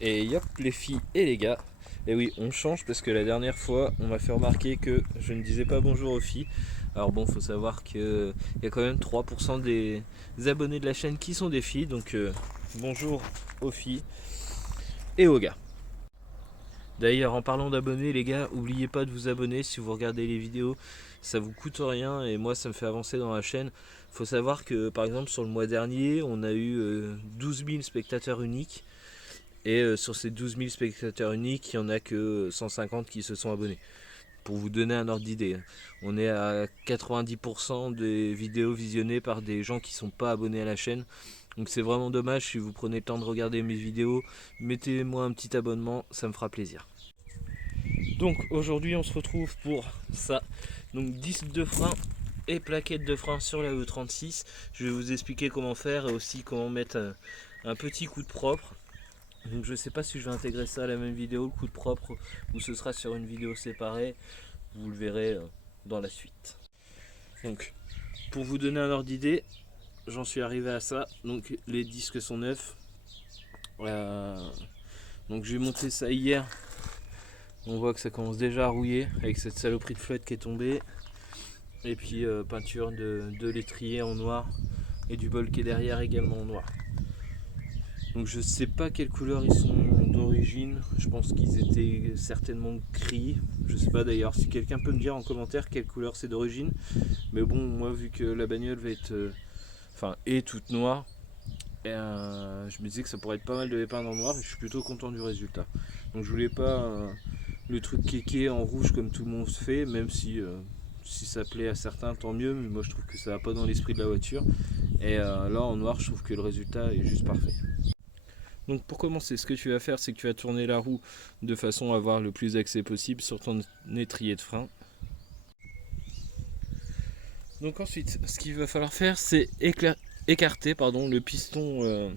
Et yop les filles et les gars. Et oui, on change parce que la dernière fois, on m'a fait remarquer que je ne disais pas bonjour aux filles. Alors bon, faut savoir qu'il y a quand même 3% des abonnés de la chaîne qui sont des filles. Donc bonjour aux filles et aux gars. D'ailleurs, en parlant d'abonnés, les gars, n'oubliez pas de vous abonner si vous regardez les vidéos. Ça vous coûte rien et moi, ça me fait avancer dans la chaîne. Faut savoir que par exemple, sur le mois dernier, on a eu 12 000 spectateurs uniques. Et sur ces 12 000 spectateurs uniques, il n'y en a que 150 qui se sont abonnés. Pour vous donner un ordre d'idée, on est à 90% des vidéos visionnées par des gens qui ne sont pas abonnés à la chaîne. Donc c'est vraiment dommage. Si vous prenez le temps de regarder mes vidéos, mettez-moi un petit abonnement, ça me fera plaisir. Donc aujourd'hui on se retrouve pour ça. Donc disque de frein et plaquette de frein sur la E36. Je vais vous expliquer comment faire et aussi comment mettre un petit coup de propre. Donc je sais pas si je vais intégrer ça à la même vidéo, le coup de propre, ou ce sera sur une vidéo séparée. Vous le verrez dans la suite. Donc pour vous donner un ordre d'idée, j'en suis arrivé à ça. Donc les disques sont neufs. Donc j'ai monté ça hier. On voit que ça commence déjà à rouiller avec cette saloperie de flotte qui est tombée. Et puis peinture de l'étrier en noir et du bol qui est derrière également en noir. Donc je sais pas quelle couleur ils sont d'origine, je pense qu'ils étaient certainement gris. Je sais pas d'ailleurs si quelqu'un peut me dire en commentaire quelle couleur c'est d'origine. Mais bon, moi vu que la bagnole va être, est toute noire, je me disais que ça pourrait être pas mal de les peindre en noir et je suis plutôt content du résultat. Donc je voulais pas le truc kéké en rouge comme tout le monde se fait, même si ça plaît à certains tant mieux, mais moi je trouve que ça va pas dans l'esprit de la voiture. Et là en noir je trouve que le résultat est juste parfait. Donc pour commencer, ce que tu vas faire, c'est que tu vas tourner la roue de façon à avoir le plus d'accès possible sur ton étrier de frein. Donc ensuite, ce qu'il va falloir faire, c'est écarter le piston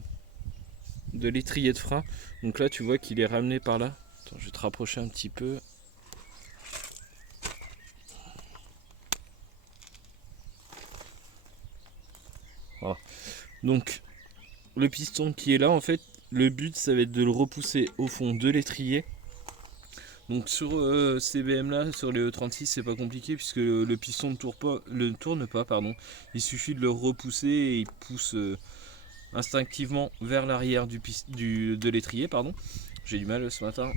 de l'étrier de frein. Donc là, tu vois qu'il est ramené par là. Attends, je vais te rapprocher un petit peu. Voilà. Donc le piston qui est là, en fait, le but, ça va être de le repousser au fond de l'étrier. Donc sur ces BM là, sur les E36, c'est pas compliqué puisque le piston ne tourne pas. Il suffit de le repousser et il pousse instinctivement vers l'arrière de l'étrier. J'ai du mal ce matin.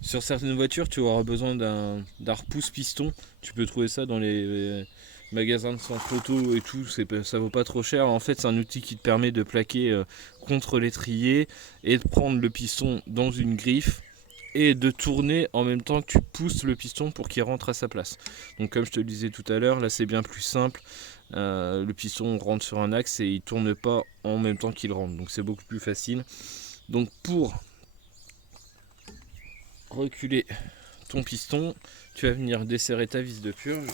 Sur certaines voitures, tu auras besoin d'un repousse-piston. Tu peux trouver ça dans les magasins de centre auto et tout. Ça vaut pas trop cher. En fait, c'est un outil qui te permet de plaquer contre l'étrier et de prendre le piston dans une griffe et de tourner en même temps que tu pousses le piston pour qu'il rentre à sa place. Donc comme je te le disais tout à l'heure, là c'est bien plus simple. Le piston rentre sur un axe et il tourne pas en même temps qu'il rentre. Donc c'est beaucoup plus facile. Donc pour reculer ton piston, tu vas venir desserrer ta vis de purge.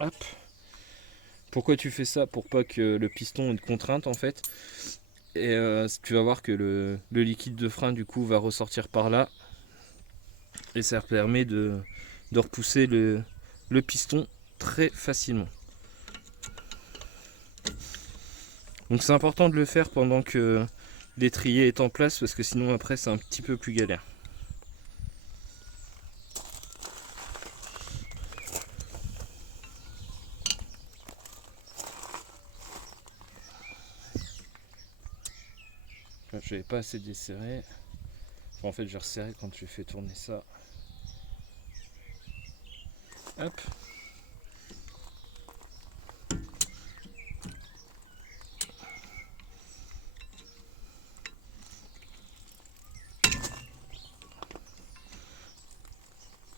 Hop. Pourquoi tu fais ça? Pour pas que le piston ait de contrainte en fait. Et tu vas voir que le liquide de frein du coup va ressortir par là. Et ça permet de repousser le piston très facilement. Donc c'est important de le faire pendant que l'étrier est en place parce que sinon après c'est un petit peu plus galère. Je n'avais pas assez desserré. Enfin, en fait j'ai resserré quand j'ai fait tourner ça. Hop.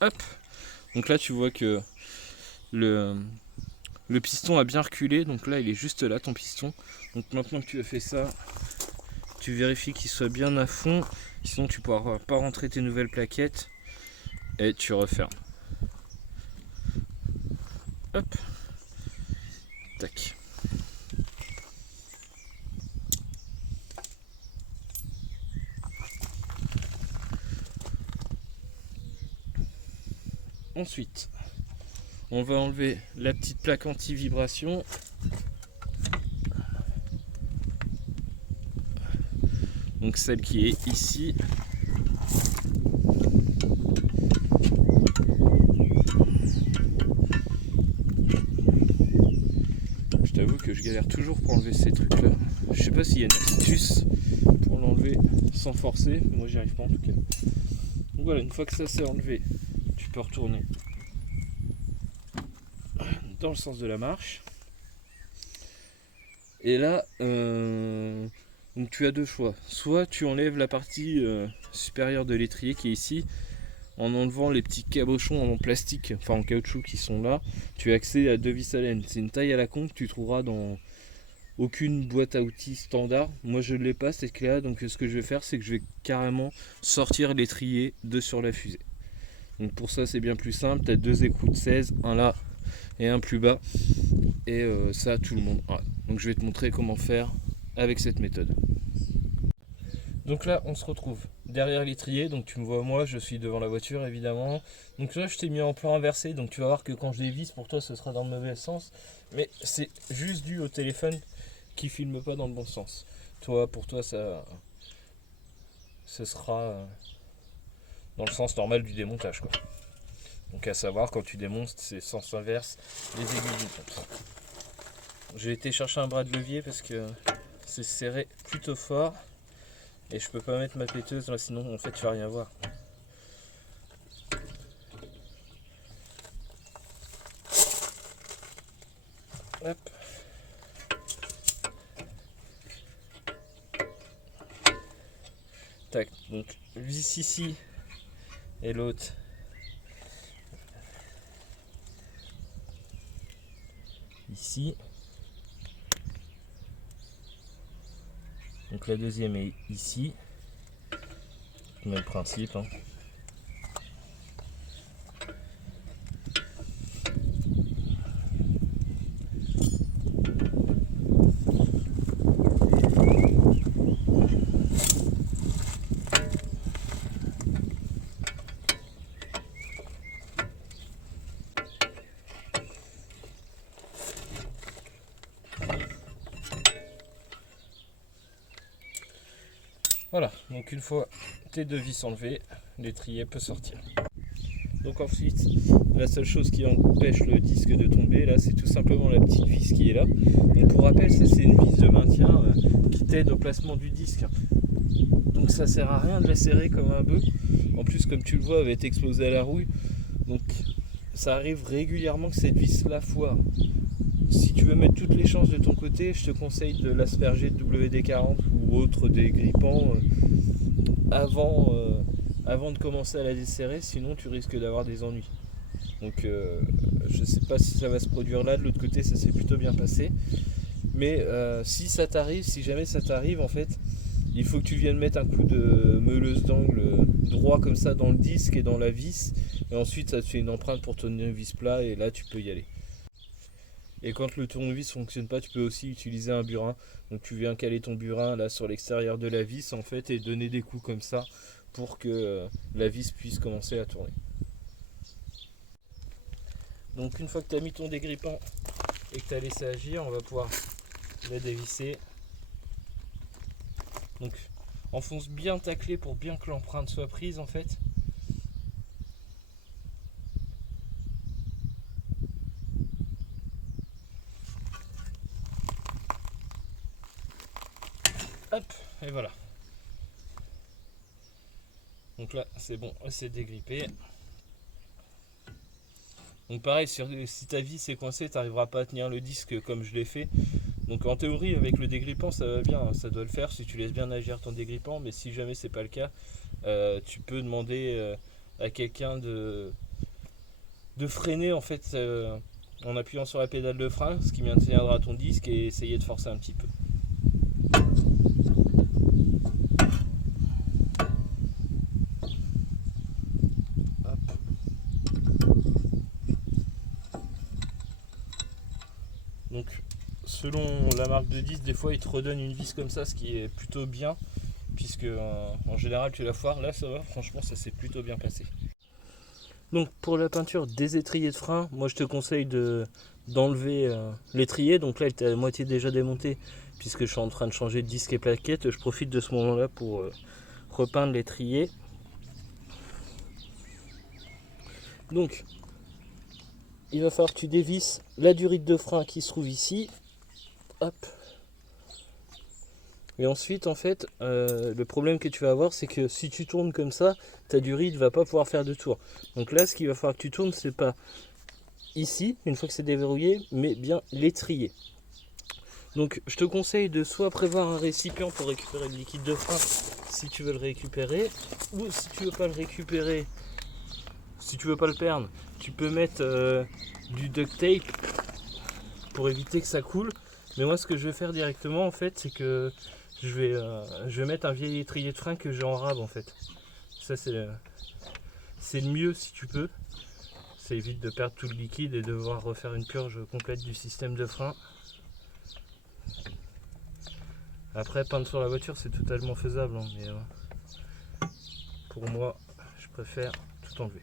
Hop. Donc là tu vois que le piston a bien reculé. Donc là il est juste là ton piston. Donc maintenant que tu as fait ça, tu vérifies qu'il soit bien à fond. Sinon tu ne pourras pas rentrer tes nouvelles plaquettes. Et tu refermes. Hop. Tac. Ensuite, on va enlever la petite plaque anti-vibration. Donc celle qui est ici. Je t'avoue que je galère toujours pour enlever ces trucs là. Je sais pas s'il y a une astuce pour l'enlever sans forcer, moi j'y arrive pas en tout cas. Donc voilà, une fois que ça c'est enlevé, tu peux retourner dans le sens de la marche. Et là, donc tu as deux choix. Soit tu enlèves la partie supérieure de l'étrier qui est ici, en enlevant les petits cabochons en plastique, enfin en caoutchouc qui sont là, tu as accès à deux vis à laine. C'est une taille à la con que tu trouveras dans aucune boîte à outils standard. Moi je ne l'ai pas cette clé là, donc ce que je vais faire c'est que je vais carrément sortir l'étrier de sur la fusée. Donc pour ça c'est bien plus simple, tu as deux écrous de 16, un là et un plus bas, et ça tout le monde a. Donc je vais te montrer comment faire avec cette méthode. Donc là on se retrouve derrière l'étrier, donc tu me vois moi, je suis devant la voiture évidemment. Donc là je t'ai mis en plan inversé, donc tu vas voir que quand je dévisse pour toi ce sera dans le mauvais sens, mais c'est juste dû au téléphone qui filme pas dans le bon sens. Toi, pour toi ce sera dans le sens normal du démontage quoi. Donc à savoir quand tu démontes c'est sens inverse les aiguilles d'une montre. J'ai été chercher un bras de levier parce que c'est serré plutôt fort. Et je peux pas mettre ma péteuse là, sinon en fait tu vas rien voir. Hop. Tac, donc vis ici et l'autre ici. Donc la deuxième est ici. Même principe. Hein. Voilà, donc une fois tes deux vis enlevées, l'étrier peut sortir. Donc ensuite, la seule chose qui empêche le disque de tomber, là, c'est tout simplement la petite vis qui est là. Donc pour rappel, ça c'est une vis de maintien qui t'aide au placement du disque. Donc ça sert à rien de la serrer comme un bœuf. En plus, comme tu le vois, elle va être explosée à la rouille. Donc ça arrive régulièrement que cette vis là foire. Si tu veux mettre toutes les chances de ton côté, je te conseille de l'asperger de WD-40 ou autre dégrippant avant de commencer à la desserrer, sinon tu risques d'avoir des ennuis. Donc je sais pas si ça va se produire là, de l'autre côté ça s'est plutôt bien passé. Mais si jamais ça t'arrive en fait, il faut que tu viennes mettre un coup de meuleuse d'angle droit comme ça dans le disque et dans la vis. Et ensuite ça te fait une empreinte pour ton vis plat et là tu peux y aller. Et quand le tournevis ne fonctionne pas, tu peux aussi utiliser un burin. Donc tu viens caler ton burin là sur l'extérieur de la vis en fait et donner des coups comme ça pour que la vis puisse commencer à tourner. Donc une fois que tu as mis ton dégrippant et que tu as laissé agir, on va pouvoir la dévisser. Donc enfonce bien ta clé pour bien que l'empreinte soit prise en fait. Hop, et voilà. Donc là c'est bon, c'est dégrippé. Donc pareil, si ta vis est coincée, tu n'arriveras pas à tenir le disque comme je l'ai fait. Donc en théorie avec le dégrippant ça va bien, ça doit le faire si tu laisses bien agir ton dégrippant, mais si jamais c'est pas le cas, tu peux demander à quelqu'un de freiner en fait en appuyant sur la pédale de frein, ce qui maintiendra ton disque et essayer de forcer un petit peu. Donc selon la marque de disque, des fois il te redonne une vis comme ça, ce qui est plutôt bien, puisque en général tu la foires. Là ça va, franchement ça s'est plutôt bien passé. Donc pour la peinture des étriers de frein, moi je te conseille d'enlever l'étrier. Donc là elle était à moitié déjà démontée, puisque je suis en train de changer de disque et plaquettes, je profite de ce moment-là pour repeindre l'étrier. Donc, il va falloir que tu dévisses la durite de frein qui se trouve ici. Hop. Et ensuite, en fait, le problème que tu vas avoir, c'est que si tu tournes comme ça, ta durite ne va pas pouvoir faire de tour. Donc là, ce qu'il va falloir que tu tournes, c'est pas ici, une fois que c'est déverrouillé, mais bien l'étrier. Donc, je te conseille de soit prévoir un récipient pour récupérer le liquide de frein, si tu veux le récupérer, ou si tu veux pas le récupérer, si tu veux pas le perdre, tu peux mettre du duct tape pour éviter que ça coule. Mais moi, ce que je vais faire directement, en fait, c'est que je vais mettre un vieil étrier de frein que j'ai en rab, en fait. Ça, c'est le mieux si tu peux. Ça évite de perdre tout le liquide et de devoir refaire une purge complète du système de frein. Après, peindre sur la voiture, c'est totalement faisable, hein, mais pour moi, je préfère tout enlever.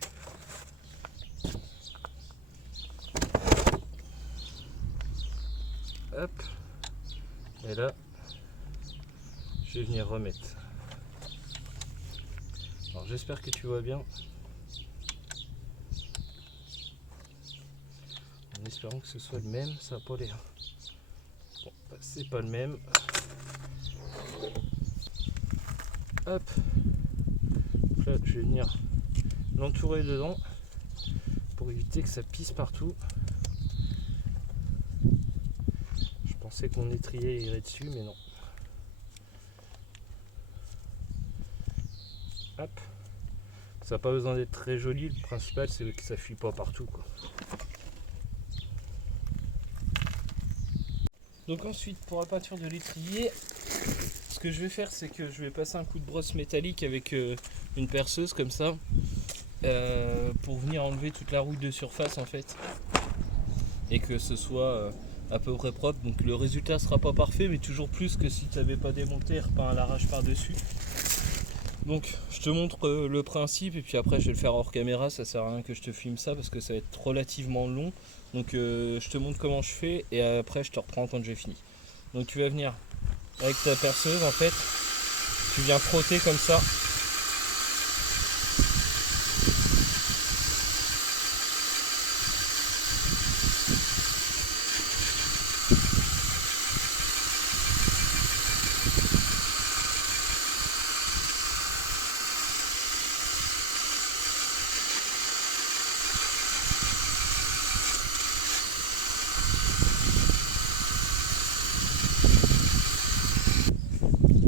Hop. Et là, je vais venir remettre. Alors j'espère que tu vois bien. En espérant que ce soit le même, ça n'a pas l'air. Bon, bah, c'est pas le même. Hop. Donc là, je vais venir l'entourer dedans pour éviter que ça pisse partout. Je pensais que mon étrier irait dessus, mais non. Hop. Ça n'a pas besoin d'être très joli, le principal c'est que ça fuit pas partout, quoi. Donc ensuite, pour la peinture de l'étrier, ce que je vais faire, c'est que je vais passer un coup de brosse métallique avec une perceuse comme ça, pour venir enlever toute la rouille de surface en fait, et que ce soit à peu près propre. Donc le résultat sera pas parfait, mais toujours plus que si tu n'avais pas démonté et repeint à l'arrache par dessus. Donc je te montre le principe, et puis après je vais le faire hors caméra, ça sert à rien que je te filme ça parce que ça va être relativement long. Donc je te montre comment je fais et après je te reprends quand j'ai fini. Donc tu vas venir avec ta perceuse, en fait, tu viens frotter comme ça.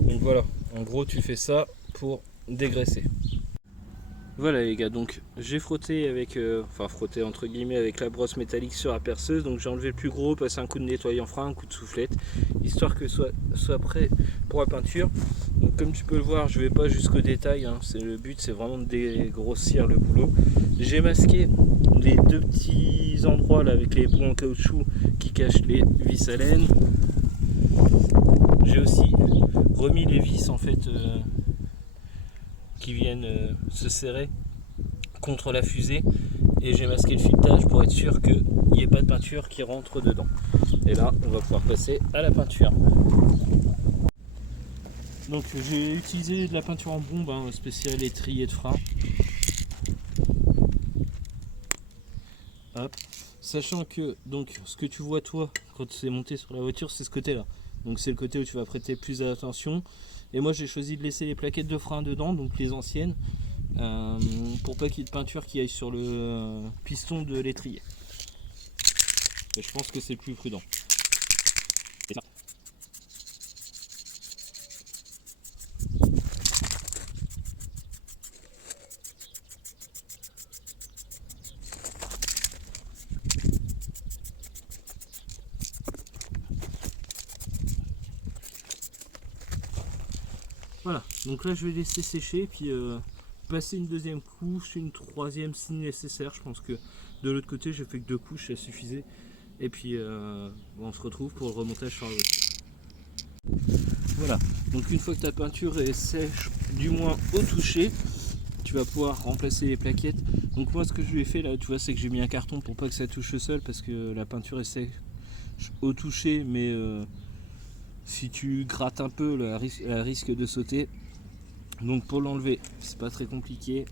Donc voilà, en gros tu fais ça pour dégraisser. Voilà les gars, donc j'ai frotté avec, frotté entre guillemets avec la brosse métallique sur la perceuse. Donc j'ai enlevé le plus gros, passé un coup de nettoyant frein, un coup de soufflette, histoire que soit prêt pour la peinture. Donc comme tu peux le voir, je vais pas jusqu'au détail, hein. Le but c'est vraiment de dégrossir le boulot. J'ai masqué les deux petits endroits là avec les bouts en caoutchouc qui cachent les vis à laine. J'ai aussi remis les vis en fait qui viennent se serrer contre la fusée, et j'ai masqué le filetage pour être sûr qu'il n'y ait pas de peinture qui rentre dedans. Et là on va pouvoir passer à la peinture. Donc j'ai utilisé de la peinture en bombe, hein, spéciale étrier de frein. Hop. Sachant que donc ce que tu vois toi quand c'est monté sur la voiture, c'est ce côté là. Donc c'est le côté où tu vas prêter plus d'attention. Et moi j'ai choisi de laisser les plaquettes de frein dedans, donc les anciennes, pour pas qu'il y ait de peinture qui aille sur le piston de l'étrier. Et je pense que c'est plus prudent. Voilà, donc là je vais laisser sécher, puis passer une deuxième couche, une troisième si nécessaire. Je pense que de l'autre côté j'ai fait que 2 couches, ça suffisait. Et puis on se retrouve pour le remontage sur la voiture. Voilà, donc une fois que ta peinture est sèche, du moins au toucher, tu vas pouvoir remplacer les plaquettes. Donc moi ce que je lui ai fait là, tu vois, c'est que j'ai mis un carton pour pas que ça touche seul, parce que la peinture est sèche au toucher, mais Si tu grattes un peu, elle risque de sauter. Donc pour l'enlever, c'est pas très compliqué.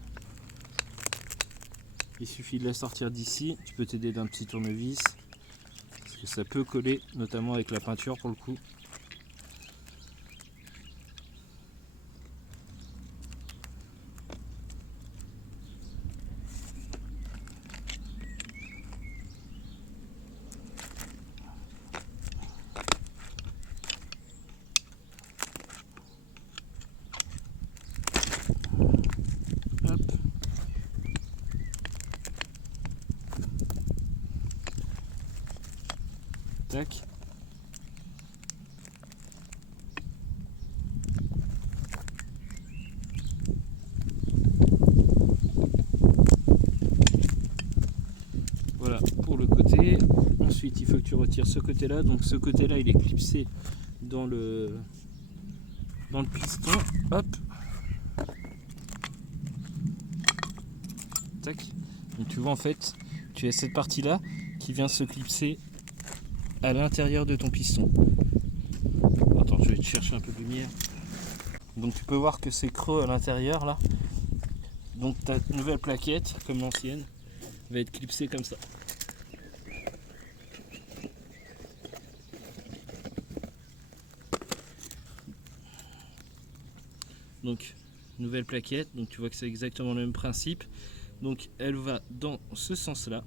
Il suffit de la sortir d'ici. Tu peux t'aider d'un petit tournevis. Parce que ça peut coller, notamment avec la peinture pour le coup. Hop. Tac. Voilà pour le côté. Ensuite il faut que tu retires ce côté là. Donc ce côté là il est clipsé dans le piston. Hop. Tac. Donc tu vois en fait tu as cette partie là qui vient se clipser à l'intérieur de ton piston. Attends, je vais te chercher un peu de lumière. Donc tu peux voir que c'est creux à l'intérieur là. Donc ta nouvelle plaquette, comme l'ancienne, va être clipsée comme ça. Donc nouvelle plaquette, donc tu vois que c'est exactement le même principe. Donc elle va dans ce sens là.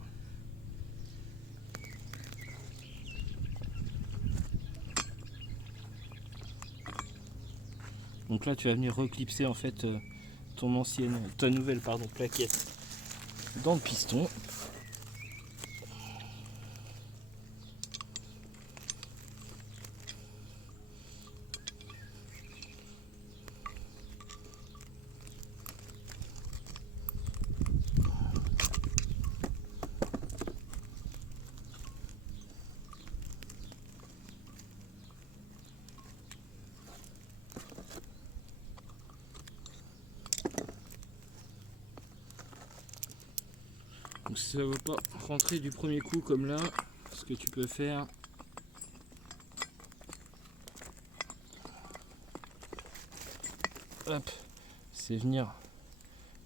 Donc là tu vas venir reclipser en fait ta nouvelle plaquette dans le piston. Donc si ça ne va pas rentrer du premier coup comme là, ce que tu peux faire, hop, c'est venir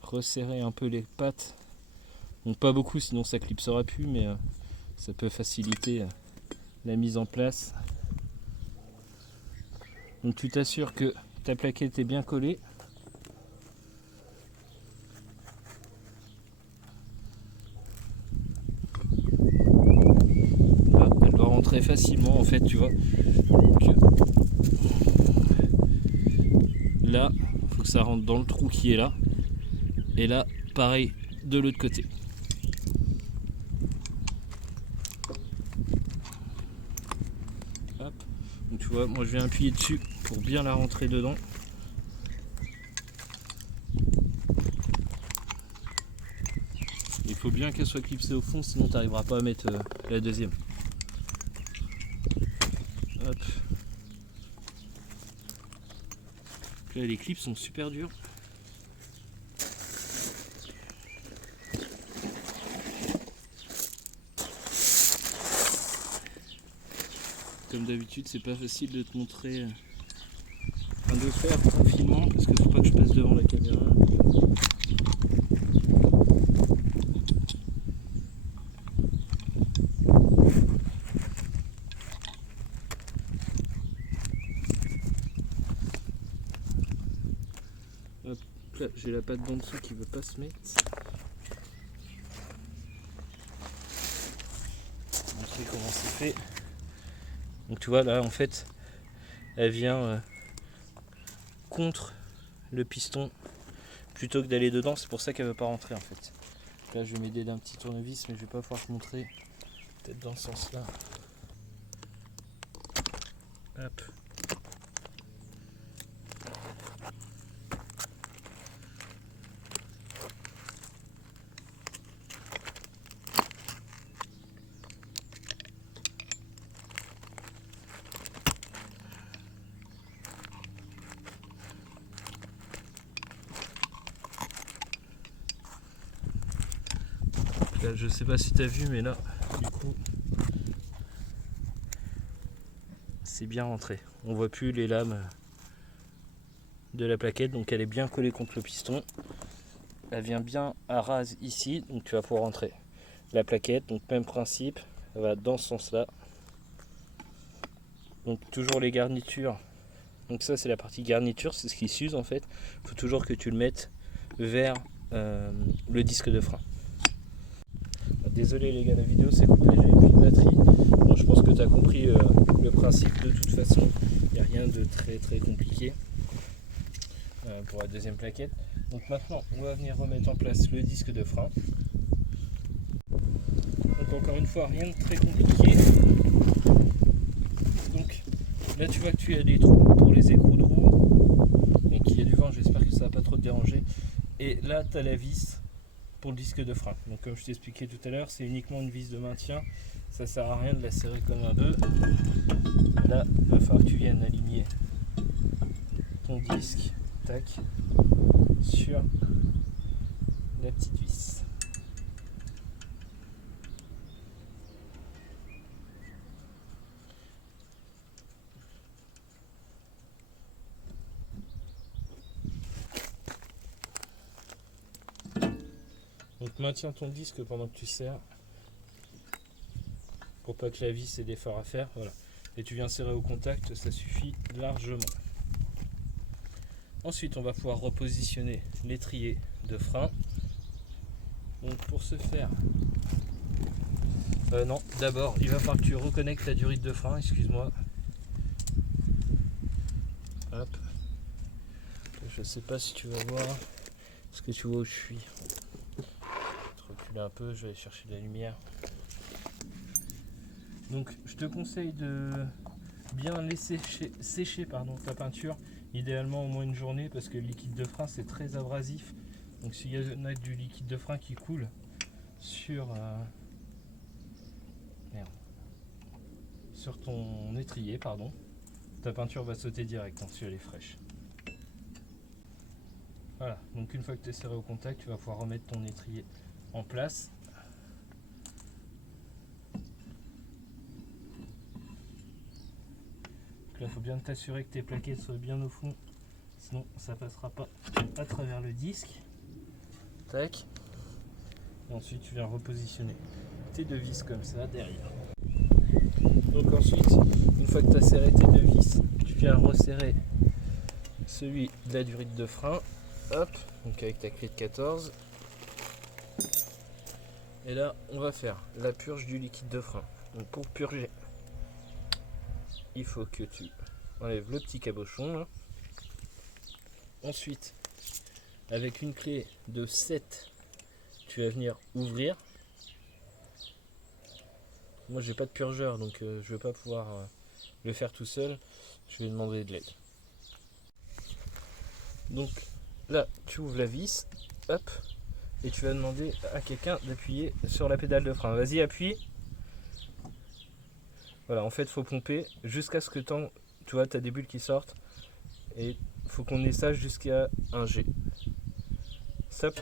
resserrer un peu les pattes. Donc pas beaucoup, sinon ça clipsera plus, mais ça peut faciliter la mise en place. Donc tu t'assures que ta plaquette est bien collée. Là, elle doit rentrer facilement en fait, tu vois. Donc, là, il faut que ça rentre dans le trou qui est là. Et là, pareil de l'autre côté. Hop. Donc tu vois, moi je viens appuyer dessus pour bien la rentrer dedans. Il faut bien qu'elle soit clipsée au fond, sinon tu n'arriveras pas à mettre la deuxième. Hop. Là, les clips sont super durs. Comme d'habitude, c'est pas facile de te montrer, de faire en filmant, parce qu'il faut pas que je passe devant la caméra. Hop, là j'ai la patte d'en dessous qui veut pas se mettre. Je vais vous montrer comment c'est fait. Donc tu vois là en fait elle vient contre le piston plutôt que d'aller dedans, c'est pour ça qu'elle veut pas rentrer en fait. Là je vais m'aider d'un petit tournevis, mais je vais pas pouvoir te montrer, peut-être dans ce sens là. Hop. Là, je sais pas si tu as vu, mais là du coup c'est bien rentré. On voit plus les lames de la plaquette, donc elle est bien collée contre le piston. Elle vient bien à ras ici, donc tu vas pouvoir rentrer la plaquette. Donc même principe, elle va dans ce sens-là. Donc toujours les garnitures. Donc ça c'est la partie garniture, c'est ce qui s'use en fait. Il faut toujours que tu le mettes vers le disque de frein. Désolé les gars, la vidéo s'est coupée, j'avais plus de batterie. Bon, je pense que tu as compris le principe de toute façon. Il n'y a rien de très compliqué pour la deuxième plaquette. Donc maintenant on va venir remettre en place le disque de frein. Donc encore une fois, rien de très compliqué. Donc là tu vois que tu as des trous pour les écrous de roue et qu'il y a du vent, j'espère que ça va pas trop te déranger. Et là tu as la vis pour le disque de frein. Donc comme je t'expliquais tout à l'heure, c'est uniquement une vis de maintien. Ça sert à rien de la serrer comme un bœuf. Là, il va falloir que tu viennes aligner ton disque, tac, sur la petite vis. Donc maintiens ton disque pendant que tu serres pour pas que la vis ait d'effort à faire. Voilà. Et tu viens serrer au contact, ça suffit largement. Ensuite on va pouvoir repositionner l'étrier de frein. Donc pour ce faire, non, d'abord il va falloir que tu reconnectes la durite de frein, excuse-moi. Hop. Je sais pas si tu vas voir, est-ce que tu vois où je suis? Je vais reculer un peu, je vais aller chercher de la lumière. Donc je te conseille de bien laisser sécher ta peinture, idéalement au moins une journée, parce que le liquide de frein c'est très abrasif. Donc s'il y a du liquide de frein qui coule sur ton étrier, ta peinture va sauter direct si elle est fraîche. Voilà, donc une fois que tu es serré au contact, tu vas pouvoir remettre ton étrier en place. Là, il faut bien t'assurer que tes plaquettes soient bien au fond, sinon ça passera pas à travers le disque. Tac. Et ensuite, tu viens repositionner tes deux vis comme ça derrière. Donc ensuite, une fois que tu as serré tes deux vis, tu viens resserrer celui de la durite de frein. Hop, donc avec ta clé de 14. Et là, on va faire la purge du liquide de frein. Donc pour purger, il faut que tu enlèves le petit cabochon là. Ensuite, avec une clé de 7, tu vas venir ouvrir. Moi j'ai pas de purgeur, donc je vais pas pouvoir le faire tout seul. Je vais demander de l'aide. Donc là, tu ouvres la vis, hop, et tu vas demander à quelqu'un d'appuyer sur la pédale de frein. Vas-y, appuie. Voilà, en fait, il faut pomper jusqu'à ce que tu vois, tu as des bulles qui sortent. Et il faut qu'on ait ça jusqu'à un G. Stop.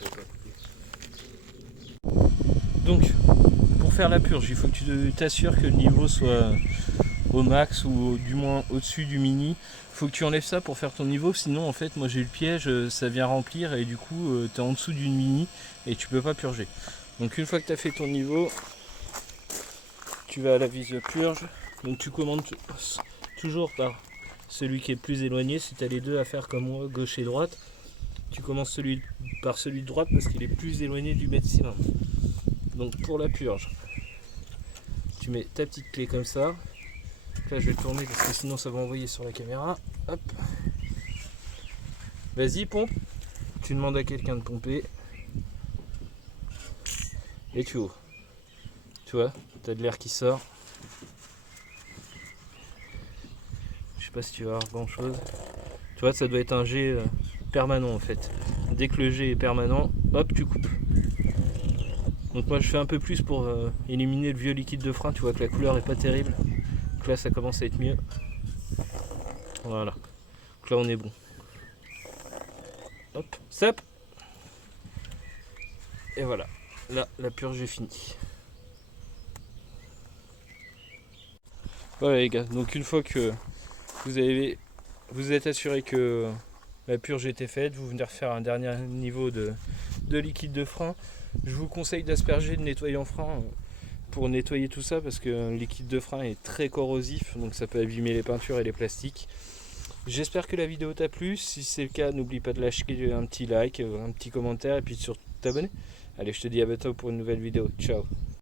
j'avais pas coupé. Donc, pour faire la purge, il faut que tu t'assures que le niveau soit au max ou du moins au-dessus du mini. Faut que tu enlèves ça pour faire ton niveau, sinon en fait moi j'ai eu le piège, ça vient remplir et du coup tu es en dessous d'une mini et tu peux pas purger. Donc une fois que tu as fait ton niveau, tu vas à la vis de purge. Donc tu commandes toujours par celui qui est le plus éloigné. Si tu as les deux à faire comme moi, gauche et droite, tu commences par celui de droite parce qu'il est plus éloigné du maximum. Donc pour la purge, tu mets ta petite clé comme ça. Là je vais le tourner parce que sinon ça va envoyer sur la caméra. Hop. Vas-y pompe. Tu demandes à quelqu'un de pomper. Et tu ouvres. Tu vois, tu as de l'air qui sort. Je sais pas si tu vas voir grand chose. Tu vois, ça doit être un jet permanent en fait. Dès que le jet est permanent, hop, tu coupes. Donc moi je fais un peu plus pour éliminer le vieux liquide de frein. Tu vois que la couleur est pas terrible. Donc là ça commence à être mieux. Voilà. Donc là on est bon. Hop, stop. Et voilà. Là la purge est finie. Voilà les gars. Donc une fois que vous êtes assuré que la purge était faite, vous venez refaire un dernier niveau de liquide de frein. Je vous conseille d'asperger de nettoyant frein pour nettoyer tout ça parce que le liquide de frein est très corrosif, donc ça peut abîmer les peintures et les plastiques. J'espère que la vidéo t'a plu. Si c'est le cas, n'oublie pas de lâcher un petit like, un petit commentaire et puis surtout t'abonner. Allez, je te dis à bientôt pour une nouvelle vidéo. Ciao.